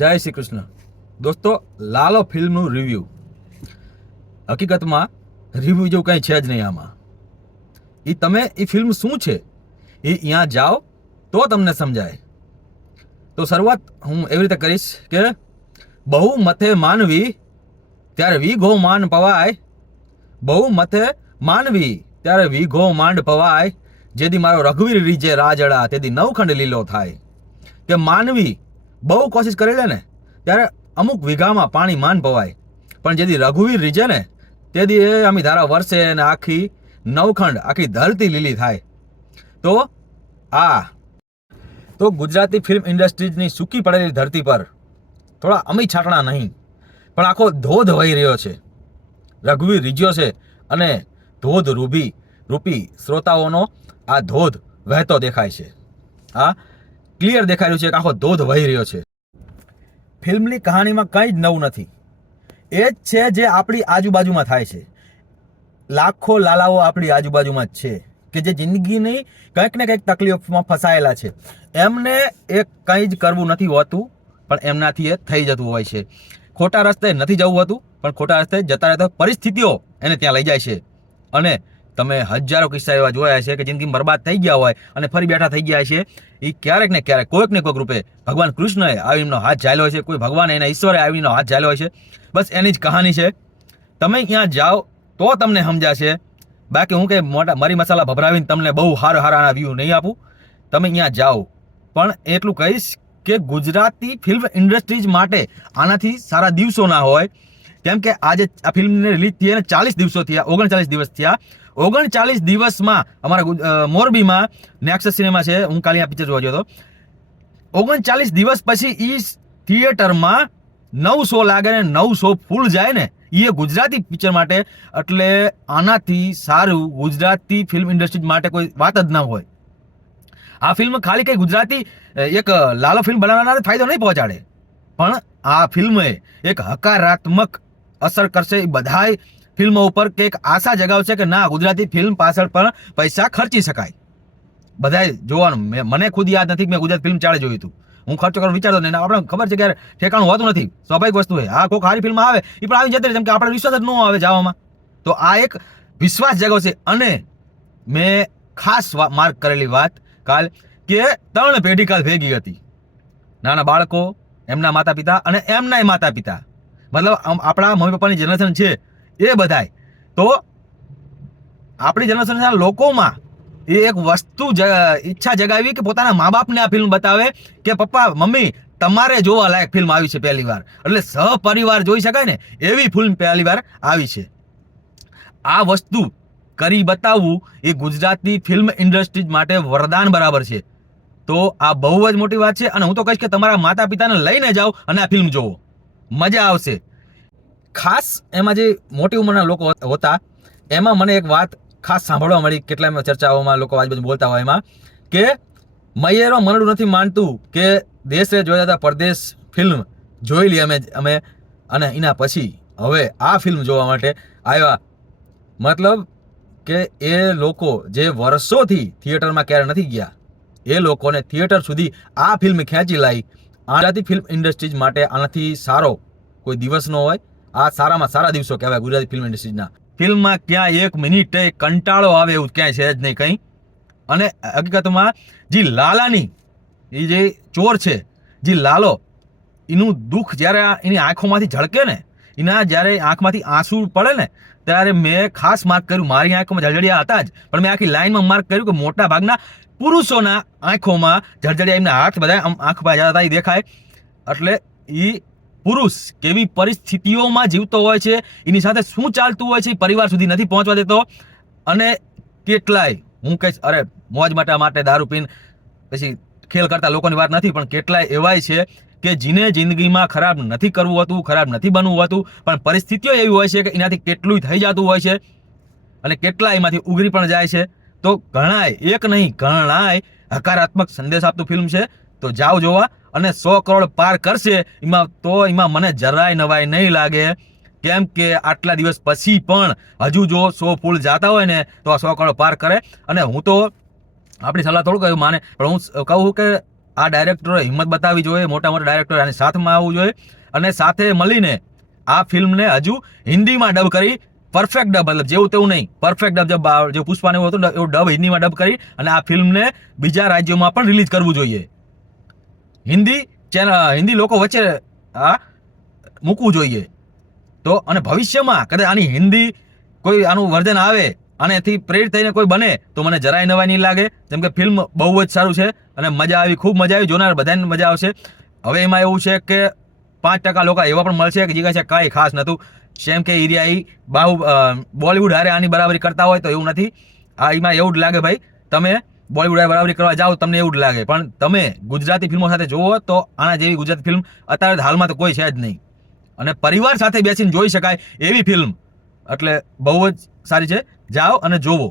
જય શ્રી કૃષ્ણ. દોસ્તો, લાલો ફિલ્મનું રિવ્યૂ હકીકતમાં રિવ્યૂ જેવું કંઈ છે જ નહીં આમાં. તમે એ ફિલ્મ શું છે એ અહીંયા જાઓ તો તમને સમજાય. તો શરૂઆત હું એવી રીતે કરીશ કે બહુ મથે માનવી ત્યારે વીઘો માંડ પવાય, બહુ મથે માનવી ત્યારે વીઘો માંડ પવાય, જેથી મારો રઘુવીર રીજે રાજડા તેથી નવખંડ લીલો થાય. કે માનવી બહુ કોશિશ કરી લે ને ત્યારે અમુક વીઘામાં પાણી માંડ પવાય, પણ જેથી રઘુવીર રીજે ને તેથી એ અમી ધારા વર્ષે અને આખી નવખંડ આખી ધરતી લીલી થાય. તો ગુજરાતી ફિલ્મ ઇન્ડસ્ટ્રીઝની સૂકી પડેલી ધરતી પર થોડા અમી છાંટણા નહીં પણ આખો ધોધ વહી રહ્યો છે. રઘુવીર રીજ્યો છે અને ધોધ રૂપી શ્રોતાઓનો આ ધોધ વહેતો દેખાય છે. આ ક્લિયર દેખાઈ રહ્યું છે કે આખો ધોધ વહી રહ્યો છે. ફિલ્મની કહાણીમાં કંઈ જ નવું નથી. એ જ છે જે આપણી આજુબાજુમાં થાય છે. લાખો લાલાઓ આપણી આજુબાજુમાં જ છે કે જે જિંદગીની કંઈક ને કંઈક તકલીફમાં ફસાયેલા છે. એમને એ કંઈ જ કરવું નથી હોતું પણ એમનાથી એ થઈ જતું હોય છે. ખોટા રસ્તે નથી જવું હોતું પણ ખોટા રસ્તે જતા રહેતા પરિસ્થિતિઓ એને ત્યાં લઈ જાય છે. અને તમે હજારો કિસ્સા એવા જોયા છે કે જિંદગી બરબાદ થઈ ગયા હોય અને ફરી બેઠા થઈ ગયા છે. એ ક્યારેક ને ક્યારેક કોઈક ને કોઈક રૂપે ભગવાન કૃષ્ણએ આવીનો હાથ ઝાલ્યો હોય છે, કોઈ ભગવાન એના ઈશ્વરે આવીનો હાથ ઝાલ્યો હોય છે. બસ એની જ કહાની છે. તમે ત્યાં જાઓ તો તમને સમજાશે. બાકી હું કે મોટા મરી મસાલા ભભરાવીને તમને બહુ સારા વ્યૂ નહીં આપું. તમે અહીંયા જાઓ પણ એટલું કહીશ કે ગુજરાતી ફિલ્મ ઇન્ડસ્ટ્રીઝ માટે આનાથી સારા દિવસો ના હોય. કેમ કે આજે આ ફિલ્મને રિલીઝ થઈ 40 દિવસો થયા, 39 દિવસ થયા. 39 દિવસમાં અમારા મોરબીમાં નેક્સસ સિનેમા છે, હું કાલે આ પિક્ચર જોવા ગયો હતો. 39 દિવસ પછી ઈ થિયેટરમાં 900 લાગે ને 900 ફૂલ જાય ને એ ગુજરાતી પિક્ચર માટે. એટલે આનાથી સારું ગુજરાતી ફિલ્મ ઇન્ડસ્ટ્રી માટે કોઈ વાત જ ના હોય. આ ફિલ્મ ખાલી કઈ ગુજરાતી એક લાલો ફિલ્મ બનાવનાર ફાયદો નહીં પહોંચાડે પણ આ ફિલ્મે એક હકારાત્મક અસર કરશે એ બધાય ફિલ્મો ઉપર કે એક આશા જગાવશે કે ના, ગુજરાતી ફિલ્મ પાછળ પણ પૈસા ખર્ચી શકાય. બધાય જોવાનું. મને ખુદ યાદ નથી કે મેં ગુજરાતી ફિલ્મ ચાલે જોયું હતું. હું ખર્ચો કરવાનું વિચારતો નહીં. આપણે ખબર છે કે ઠેકાણું હોતું નથી, સ્વાભાવિક વસ્તુ છે. હા, કોઈ સારી ફિલ્મ આવે એ પણ આવી જતી રહે, જેમ કે આપણે વિશ્વાસ જ ન આવે જવામાં. તો આ એક વિશ્વાસ જગાવશે. અને મેં ખાસ માર્ક કરેલી વાત કાલ કે 3 પેઢી કાલ ભેગી હતી. નાના બાળકો, એમના માતા પિતા અને એમના માતા પિતા, મતલબ આપણા મમ્મી પપ્પાની જનરેશન છે એ બધાય. તો આપણી જનરેશનના લોકોમાં એ એક વસ્તુ ઈચ્છા જગાવી કે પોતાના મા બાપને આ ફિલ્મ બતાવે કે પપ્પા મમ્મી તમારે જોવા લાયક ફિલ્મ આવી છે પહેલી વાર. એટલે સહપરિવાર જોઈ શકાય ને એવી ફિલ્મ પહેલી વાર આવી છે. આ વસ્તુ કરી બતાવવું એ ગુજરાતી ફિલ્મ ઇન્ડસ્ટ્રી માટે વરદાન બરાબર છે. તો આ બહુ જ મોટી વાત છે. અને હું તો કહીશ કે તમારા માતા પિતાને લઈને જાઓ અને આ ફિલ્મ જોવો, મજા આવશે. ખાસ એમાં જે મોટી ઉંમરના લોકો હતા એમાં મને એક વાત ખાસ સાંભળવા મળી. કેટલાય ચર્ચાઓમાં લોકો આજુબાજુ બોલતા હોય એમાં કે મૈયરો મનડું નથી માનતું કે દેશે જોયા હતા પરદેશ ફિલ્મ જોઈ લી અમે અને એના પછી હવે આ ફિલ્મ જોવા માટે આવ્યા. મતલબ કે એ લોકો જે વર્ષોથી થિયેટરમાં ક્યારે નથી ગયા એ લોકોને થિયેટર સુધી આ ફિલ્મ ખેંચી લાવી. ગુજરાતી ફિલ્મ ઇન્ડસ્ટ્રીઝ માટે આનાથી સારો કોઈ દિવસ ન હોય. આ સારામાં સારા દિવસો કહેવાય ગુજરાતી ફિલ્મ ઇન્ડસ્ટ્રીઝના. ફિલ્મમાં ક્યાં 1 મિનિટે કંટાળો આવે એવું ક્યાંય છે જ નહીં કંઈ. અને હકીકતમાં જે લાલાની એ જે ચોર છે, જે લાલો, એનું દુઃખ જ્યારે એની આંખોમાંથી ઝળકે ને, એના જ્યારે આંખમાંથી આંસુ પડે ને ત્યારે મેં ખાસ માર્ક કર્યું. મારી આંખોમાં જળજળિયા હતા જ પણ મેં આખી લાઈનમાં માર્ક કર્યું કે મોટા ભાગના પુરુષોના આંખોમાં જળજળિયા, એમના હાથ બધા આંખ પાસે જતા એ દેખાય. એટલે એ પુરુષ કેવી પરિસ્થિતિઓમાં જીવતો હોય છે, એની સાથે શું ચાલતું હોય છે એ પરિવાર સુધી નથી પહોંચવા દેતો. અને કેટલાય, હું કહીશ અરે મોજ માટે દારૂ પીને પછી ખેલ કરતા લોકોની વાત નથી, પણ કેટલાય એવાય છે કે જેને જિંદગીમાં ખરાબ નથી કરવું હતું, ખરાબ નથી બનવું હતું, પણ પરિસ્થિતિઓ એવી હોય છે કે એનાથી કેટલું થઈ જતું હોય છે અને કેટલા એમાંથી ઉગરી પણ જાય છે. તો ઘણાય, એક નહીં ઘણાય હકારાત્મક સંદેશ આપતું ફિલ્મ છે. તો જાઓ જોવા. અને 100 કરોડ પાર કરશે એમાં મને જરાય નવાઈ નહીં લાગે. કેમ કે આટલા દિવસ પછી પણ હજુ જો 100 ફૂલ જાતા હોય ને તો આ 100 કરોડ પાર કરે. અને હું તો આપણી સલાહ થોડું કહ્યું માને, પણ હું કહું કે આ ડાયરેક્ટરોએ હિંમત બતાવવી જોઈએ, મોટા મોટા ડાયરેક્ટરો આની સાથમાં આવવું જોઈએ અને સાથે મળીને આ ફિલ્મને હજુ હિન્દીમાં ડબ કરી, પરફેક્ટ ડબ, મતલબ જેવું તેવું નહીં, પરફેક્ટ ડબ, જે પુષ્પાને એવું હતું એવું ડબ હિન્દીમાં ડબ કરી અને આ ફિલ્મને બીજા રાજ્યોમાં પણ રિલીઝ કરવું જોઈએ. હિન્દી લોકો વચ્ચે આ મૂકવું જોઈએ. તો અને ભવિષ્યમાં કદાચ આની હિન્દી કોઈ આનું વર્ઝન આવે અને એથી પ્રેરિત થઈને કોઈ બને તો મને જરાય નવાઈ નહીં લાગે. જેમ કે ફિલ્મ બહુ જ સારું છે અને મજા આવી, ખૂબ મજા આવી, જોનાર બધાને મજા આવશે. હવે એમાં એવું છે કે 5% લોકો એવા પણ મળશે કે જે કહે છે કાંઈ ખાસ નહોતું, સેમ કે એરિયા બોલિવૂડ હારે આની બરાબરી કરતા હોય તો એવું નથી. આ એમાં એવું જ લાગે ભાઈ, તમે બોલિવૂડ હારે બરાબરી કરવા જાઓ તમને એવું જ લાગે, પણ તમે ગુજરાતી ફિલ્મો સાથે જોવો તો આના જેવી ગુજરાતી ફિલ્મ અત્યારે હાલમાં તો કોઈ છે જ નહીં અને પરિવાર સાથે બેસીને જોઈ શકાય એવી ફિલ્મ, એટલે બહુ જ સારી છે. જાઓ અને જોવો.